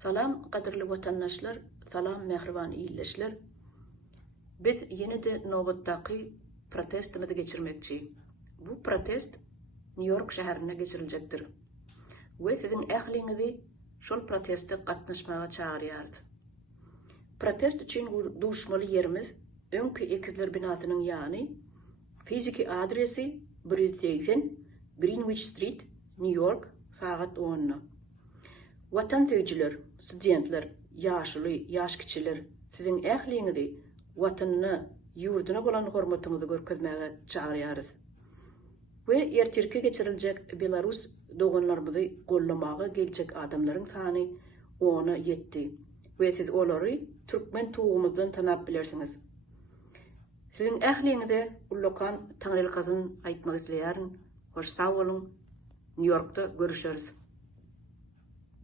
Salam kadirli vatandaşlar, salam mehriban iyilleşler. Biz yine de Novottaki protestimizi geçirmekçi. Bu protest New York şehrine geçirilecektir. Ve sizin ehlinizi şol proteste katnaşmağa çağırıyardı. Protest için duşmalı yerimiz önkü ekizler binasının yani fiziki adresi 180 Greenwich Street, New York, saat 10'na. Vatan seviciler, studentler, yaşlı, yaş kiçiler, sizin ehlinizi vatanına, yurduna bolan hormatınızı görkezmeye çağırıyarız. Ve ertirke geçirilecek Belarus doğanlarımızı gollamağa gelecek adamların sani 10'a yetti. Ve siz onları Türkmen tuğumuzdan tanap bilirsiniz. Sizin ehlinize Ullokan Tanrıl Kazın aytmak izleyerin. Hoş sağ olun. New York'ta görüşürüz.